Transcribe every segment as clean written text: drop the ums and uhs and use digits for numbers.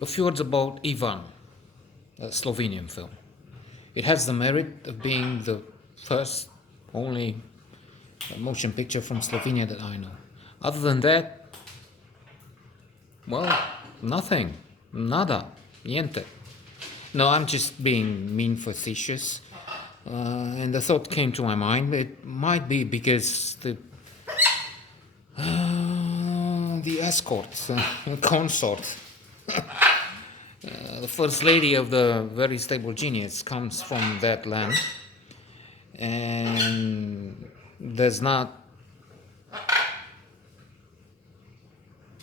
a few words about Ivan, a Slovenian film. It has the merit of being the first, only motion picture from Slovenia that I know. Other than that, well, nothing. Nada. Niente. No, I'm just being mean facetious. And the thought came to my mind. It might be because the escort, consort, the first lady of the very stable genius comes from that land, and there's not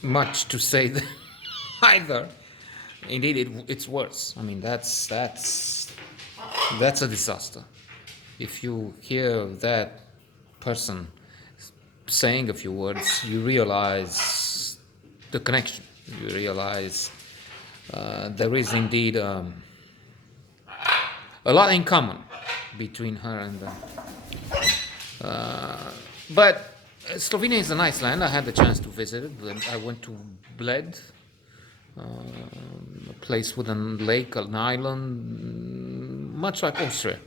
much to say either. Indeed, it's worse. I mean, that's a disaster. If you hear that person saying a few words, you realize the connection. You realize there is indeed a lot in common between her and them. But Slovenia is a nice land. I had the chance to visit it. I went to Bled, a place with a lake, an island, much like Austria,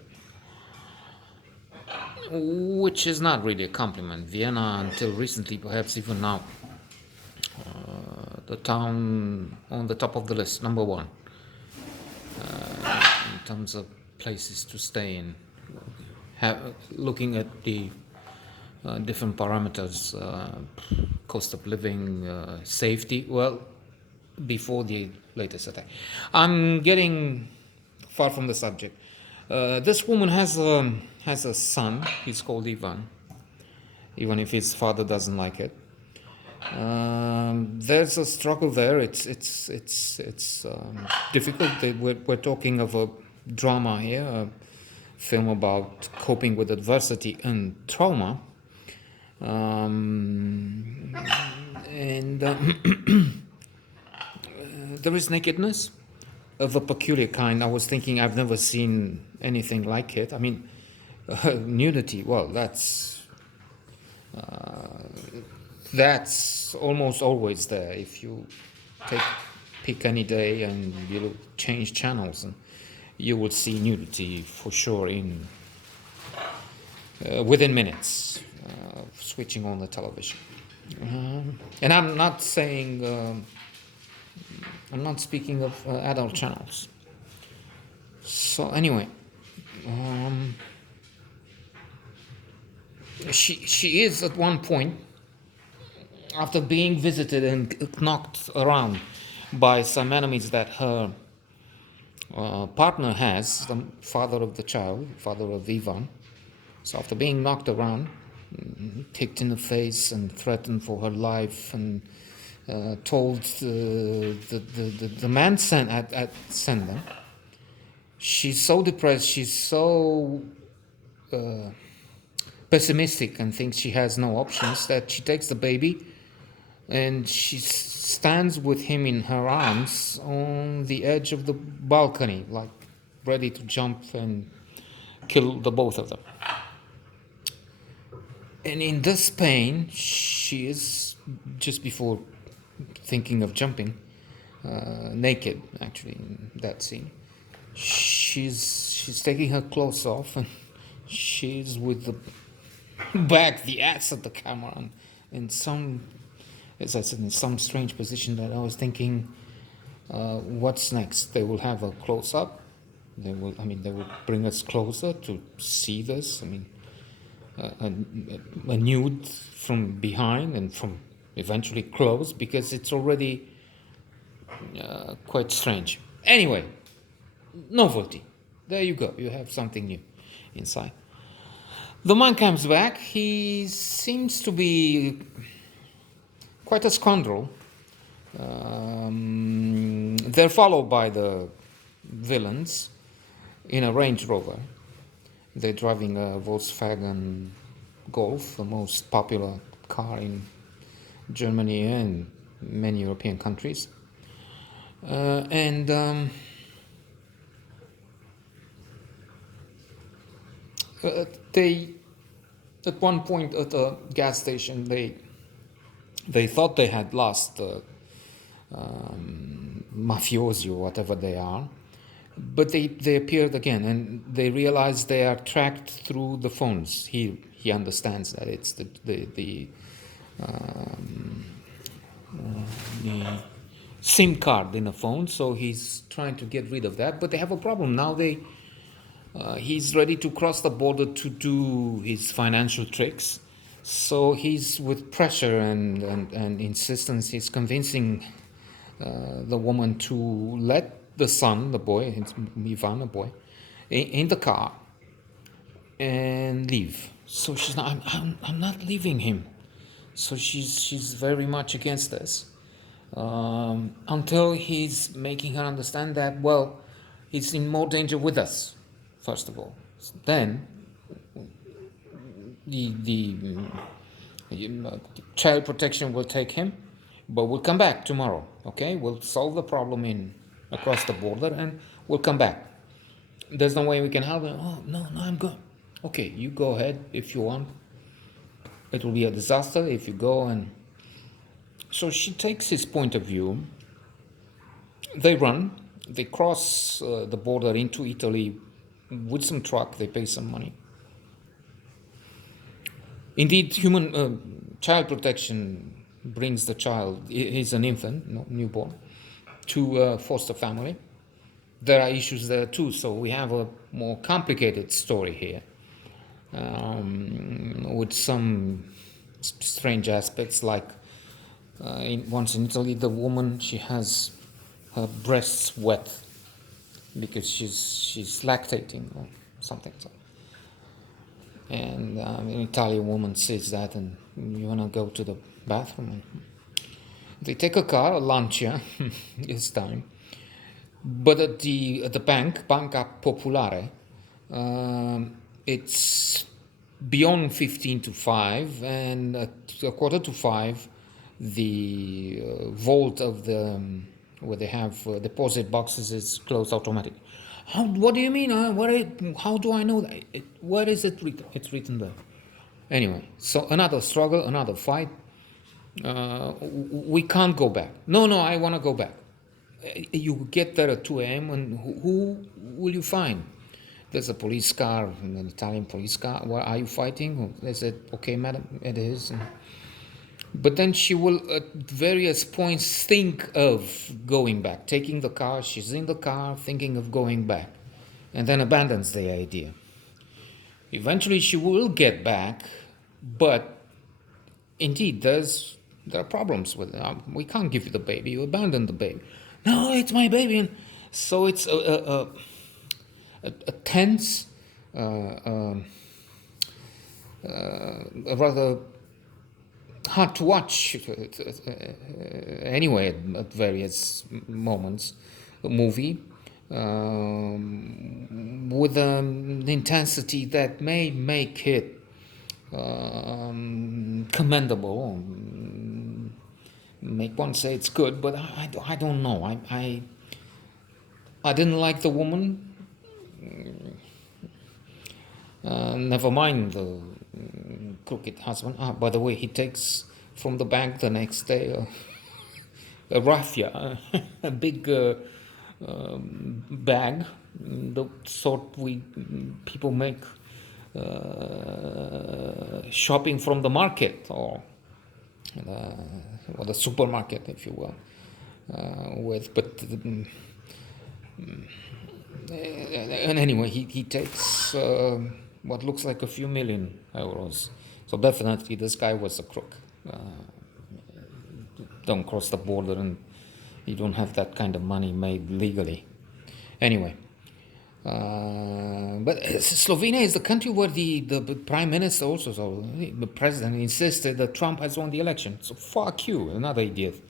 which is not really a compliment. Vienna, until recently, perhaps even now, the town on the top of the list, number one, in terms of places to stay in. Looking at the different parameters, cost of living, safety, well, before the latest attack. I'm getting far from the subject. This woman has a son. He's called Ivan, even if his father doesn't like it. There's a struggle there. It's difficult. We're talking of a drama here, a film about coping with adversity and trauma. And there is nakedness of a peculiar kind. I was thinking I've never seen anything like it. I mean, nudity. Well, that's almost always there. If you pick any day and you change channels, and you will see nudity for sure in within minutes of switching on the television. And I'm not saying I'm not speaking of adult channels. So anyway, she is at one point, after being visited and knocked around by some enemies that her partner has, the father of the child, father of Ivan. So after being knocked around, kicked in the face and threatened for her life, and told the man sent them, she's so depressed, she's so pessimistic and thinks she has no options, that she takes the baby and she stands with him in her arms on the edge of the balcony, like ready to jump and kill the both of them. And in this pain, she is, just before thinking of jumping, naked, actually, in that scene. She's taking her clothes off, and she's with the ass of the camera, and in some, as I said, in some strange position that I was thinking, what's next? They will have a close-up. They will bring us closer to see this. I mean, a nude from behind and from eventually close, because it's already quite strange. Anyway, novelty. There you go. You have something new inside. The man comes back. He seems to be quite a scoundrel. They're followed by the villains in a Range Rover. They're driving a Volkswagen Golf, the most popular car in Germany and many European countries. They, at one point at a gas station, they thought they had lost mafiosi or whatever they are. But they appeared again, and they realize they are tracked through the phones. He understands that it's um, the SIM card in a phone, so he's trying to get rid of that. But they have a problem now. He's ready to cross the border to do his financial tricks. So he's with pressure and insistence. He's convincing the woman to let the son, the boy, it's Ivan, a boy, in the car and leave. So she's not. I'm not leaving him. So she's very much against this, until he's making her understand that, well, he's in more danger with us, first of all. Then the child protection will take him, but we'll come back tomorrow. Okay, we'll solve the problem in across the border, and we'll come back. There's no way we can help him. Oh no, I'm good. Okay, you go ahead if you want. It will be a disaster if you go. And so she takes his point of view. They run. They cross the border into Italy with some truck. They pay some money. Indeed, human child protection brings the child. He's an infant, newborn, to foster family. There are issues there too, so we have a more complicated story here, with some strange aspects, like once in Italy, the woman, she has her breasts wet because she's lactating or something. And an Italian woman says that, and you want to go to the bathroom. And they take a car, a Lancia, this time. But at the bank, Banca Popolare, it's beyond 15 to 5, and at a quarter to 5, the vault of the where they have deposit boxes is closed automatically. What do you mean? How do I know that? Where is it written? It's written there. Anyway, so another struggle, another fight. We can't go back. No, I want to go back. You get there at 2 a.m. and who will you find? There's a police car, an Italian police car. What are you fighting? They said, okay, madam, it is. But then she will, at various points, think of going back, taking the car. She's in the car, thinking of going back, and then abandons the idea. Eventually, she will get back, but indeed, there are problems with it. We can't give you the baby. You abandon the baby. No, it's my baby. And so it's a tense, a rather hard to watch anyway at various moments, a movie with an intensity that may make it commendable, make one say it's good, but I don't know. I didn't like the woman. Never mind the crooked husband. By the way, he takes from the bank the next day a raffia, a big bag, the sort people make shopping from the market or the supermarket, if you will, and anyway, he takes what looks like a few million euros. So definitely this guy was a crook. Don't cross the border and you don't have that kind of money made legally. Anyway, but Slovenia is the country where the prime minister also, so the president insisted that Trump has won the election. So fuck you, another idiot.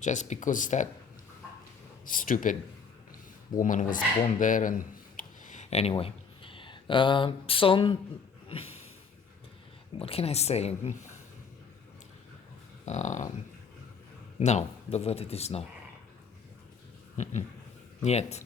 Just because that stupid woman was born there. And anyway, so what can I say? No, the verdict is no. Yet.